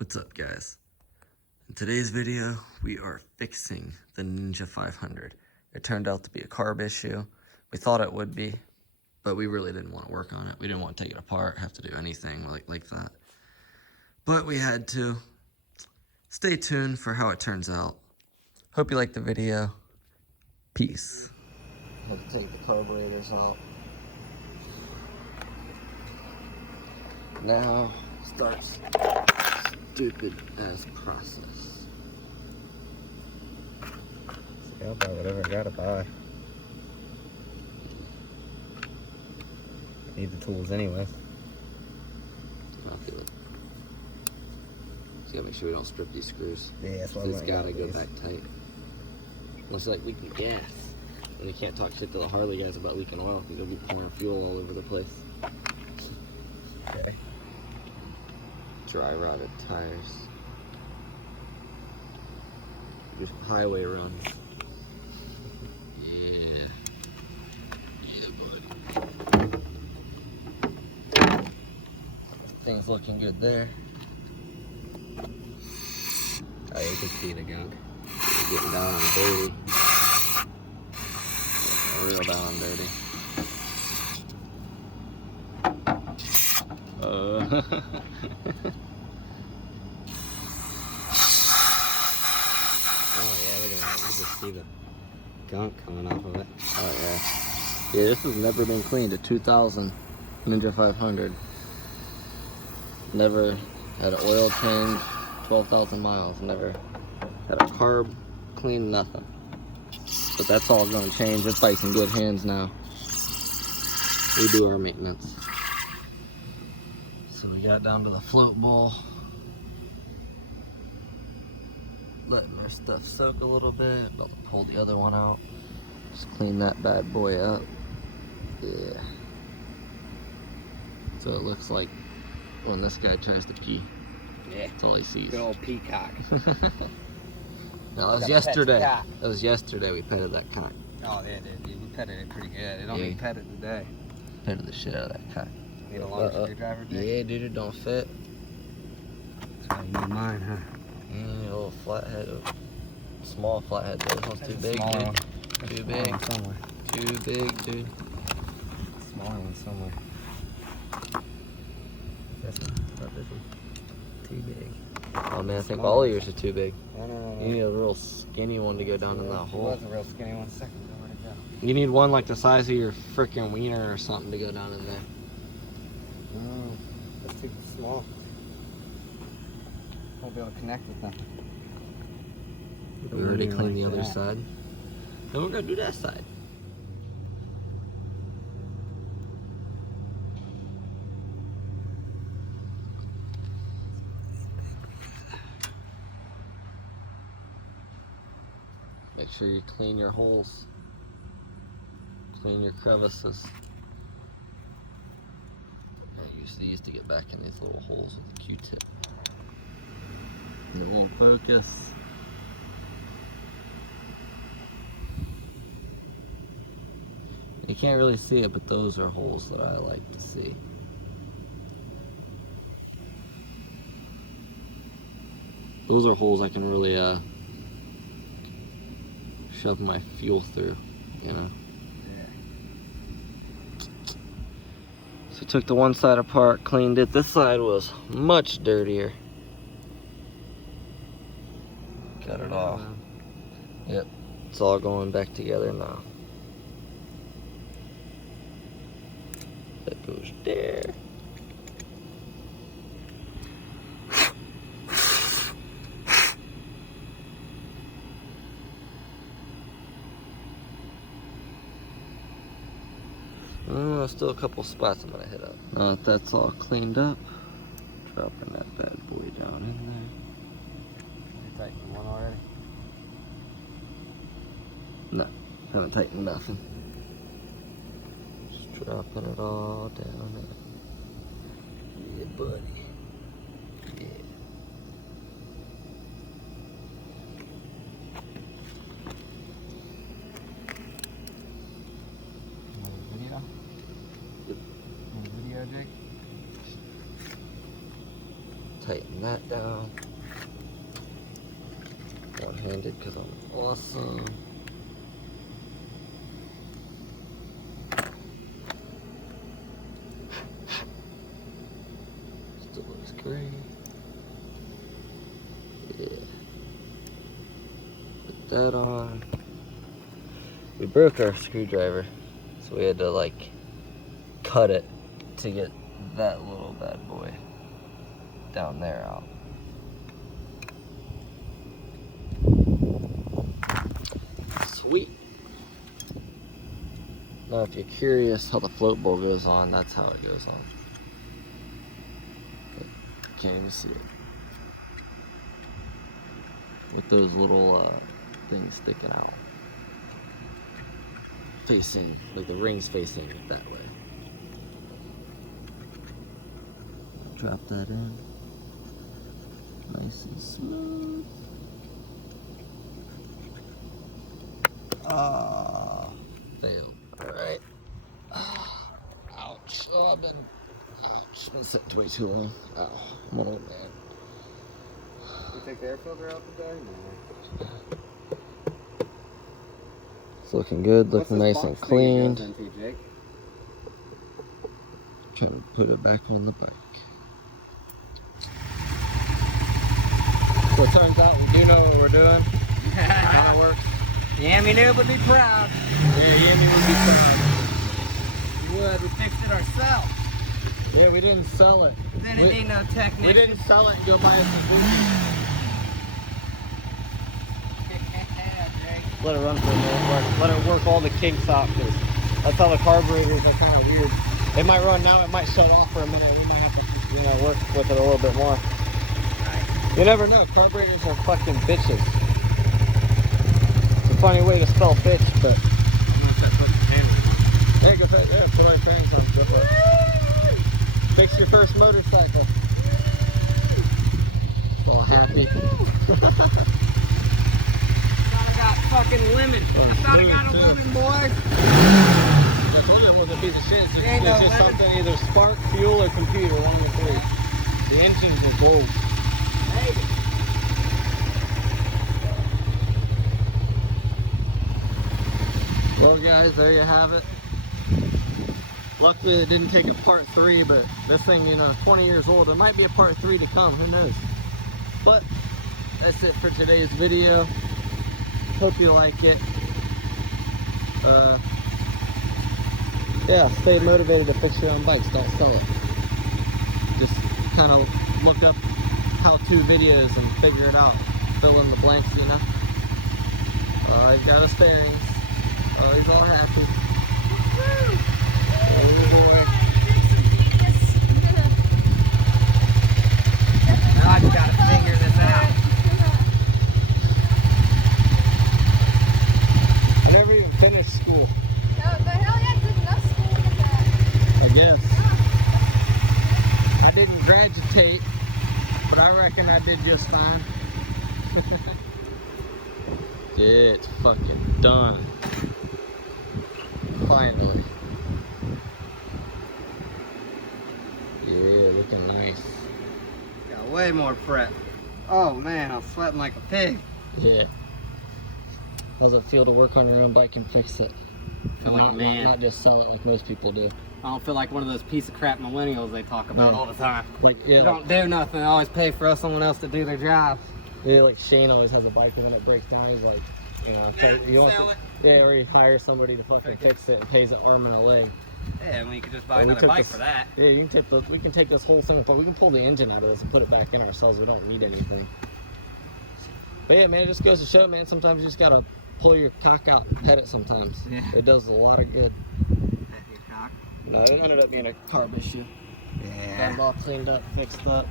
What's up, guys? In today's video, we are fixing the Ninja 500. It turned out to be a carb issue. We thought it would be, but we really didn't want to work on it. We didn't want to take it apart, have to do anything like that. But we had to. Stay tuned for how it turns out. Hope you liked the video. Peace. Have to take the carburetors out. Now starts stupid ass process. See, I'll buy whatever I gotta buy. I need the tools anyway. I feel it. Just gotta make sure we don't strip these screws. Yeah, that's why it's gotta go back tight. Unless like leaking gas. And you can't talk shit to the Harley guys about leaking oil because they'll be pouring fuel all over the place. Okay. Dry rotted tires. Just highway runs. Yeah. Yeah, buddy. Things looking good there. Oh, you can see the gunk. Getting down and dirty. Real down and dirty. Oh yeah, look at that. You can see the gunk coming off of it. Oh yeah. Yeah, this has never been cleaned. A 2000 Ninja 500. Never had an oil change. 12,000 miles. Never had a carb clean. Nothing. But that's all going to change. This bike's in good hands now. We do our maintenance. So we got down to the float bowl. Letting our stuff soak a little bit. About to pull the other one out. Just clean that bad boy up. Yeah. So it looks like when this guy tries to pee. Yeah. That's all he sees. Good old peacock. No, that was yesterday. That was yesterday we petted that cock. Oh, yeah, dude. We petted it pretty good. It don't need petted today. Petted the shit out of that cock. Need a long screwdriver, dude? Yeah, dude, it don't fit. That's why you need mine, huh? A little flathead. Small flathead. This one's too big, dude. One. Too big. Somewhere. Too big, dude. Smaller one somewhere. This one. Not this one. Too big. Oh man, I think all of yours are too big. No. You need a real skinny one to go down in that hole. It was a real skinny one. Second, where'd it go? You need one like the size of your freaking wiener or something to go down in there. Oh, that's too small. Won't be able to connect with nothing. We already cleaned the other side. Then we're gonna do that side. Make sure you clean your holes. Clean your crevices. I use these to get back in these little holes with the Q-tip. It won't focus. You can't really see it, but those are holes that I like to see. Those are holes I can really shove my fuel through, you know. Yeah. So took the one side apart, cleaned it. This side was much dirtier. Cut it off. Yep, it's all going back together now. That goes there. Still a couple spots I'm gonna hit up. Now that that's all cleaned up, dropping that bad boy down in there. You tightened one already? No, haven't tightened nothing. Just dropping it all down there. Yeah, buddy. Yeah. tighten that down. One-handed because I'm awesome. Still looks great. Yeah. Put that on. We broke our screwdriver, so we had to like cut it to get that little bad boy down there out. Sweet. Now if you're curious how the float bowl goes on, that's how it goes on. Can't even see it. With those little things sticking out. Facing, like the rings facing it that way. Drop that in. Nice and smooth. Ah, failed. Alright. Ouch. Oh, I've been sitting way too long. Oh, I'm an old man. You take the air filter out today? No. It's looking good, looking nice and clean. Jake? Trying to put it back on the bike. So it turns out we do know what we're doing. How it works. Yammy Noob would be proud. Yeah, Yammy would be proud. You would. We fixed it ourselves. Yeah, we didn't sell it. Didn't need no technician. We didn't sell it and go buy us some food. Let it run for a minute. Let it work all the kinks out, because that's how the carburetors are kind of weird. It might run now, it might shut off for a minute. We might have to, work with it a little bit more. You never know. Carburetors are fucking bitches. It's a funny way to spell bitch, but. I'm gonna start putting fans on. There, go put, yeah, put our fans on. Go for it. Fix your first motorcycle. All happy. Got fucking lemon. I thought I got a lemon, boy. That's what it was, a piece of shit. It's Ain't no just lemon. something, either spark, fuel, or computer, one of the three. The engines are gold. Maybe. Well, guys, there you have it. Luckily, it didn't take a part 3, but this thing, 20 years old. It might be a part 3 to come, who knows? But that's it for today's video. Hope you like it. Yeah, stay motivated to fix your own bikes. Don't sell it. Just kind of look up how-to videos and figure it out. Fill in the blanks, I've got his bearings. Oh, he's all happy. Oh, boy. Now I just gotta figure this out. I never even finished school. No, the hell yeah, there's enough school with that. I guess. I didn't graduate, but I reckon I did just fine. Yeah, it's fucking done. Finally. Yeah, looking nice. Got way more prep. Oh man, I'm sweating like a pig. Yeah. How's it feel to work on your own bike and fix it? Feel like a man. Not just sell it like most people do. I don't feel like one of those piece of crap millennials they talk about all the time. Like, They yeah. don't do nothing. They always pay for someone else to do their job. Yeah, like Shane always has a bike, and when it breaks down, he's like, he wants sell to, it. yeah, or he hires somebody to fucking fix it and pays an arm and a leg. Yeah, well, you could just buy Well, we another took bike this- for that. Yeah, you can we can take this whole thing, but we can pull the engine out of this and put it back in ourselves. We don't need anything. But yeah, man, it just goes to show, man, sometimes you just gotta pull your cock out and pet it sometimes. Yeah. It does a lot of good. Pet your cock. No, it ended up being a carb issue. Got Yeah. it all cleaned up, fixed up.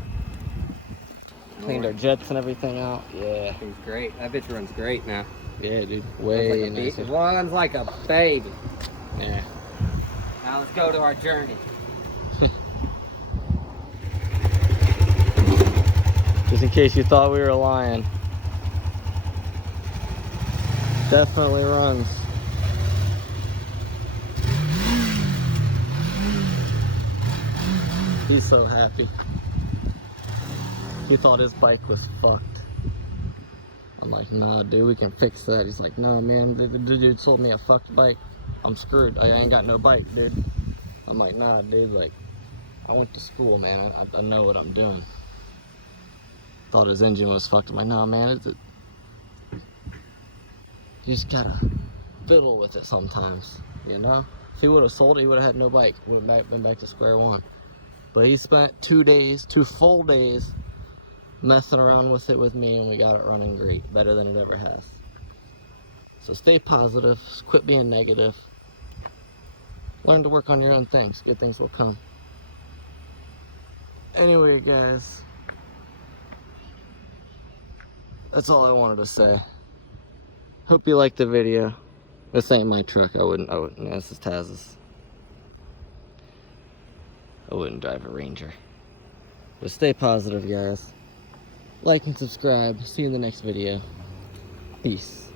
Cleaned our jets and everything out. Yeah. It's great. That bitch runs great now. Yeah, dude. Runs Way like a nicer. It runs like a baby. Yeah. Now let's go to our journey. Just in case you thought we were lying. Definitely runs. He's so happy. He thought his bike was fucked. I'm like, nah, dude, we can fix that. He's like, nah, man, the dude sold me a fucked bike. I'm screwed. I ain't got no bike, dude. I'm like, nah, dude, like, I went to school, man. I know what I'm doing. Thought his engine was fucked. I'm like, nah, man, is it? You just gotta fiddle with it sometimes, you know? If he would have sold it, he would have had no bike. Been back to square one. But he spent 2 days, 2 full days, messing around with it with me, and we got it running great, better than it ever has. So stay positive, quit being negative, learn to work on your own things. Good things will come. Anyway, guys, that's all I wanted to say. Hope you liked the video. This ain't my truck. I wouldn't, yeah, this is Taz's. I wouldn't drive a Ranger. But stay positive, guys. Like and subscribe. See you in the next video. Peace.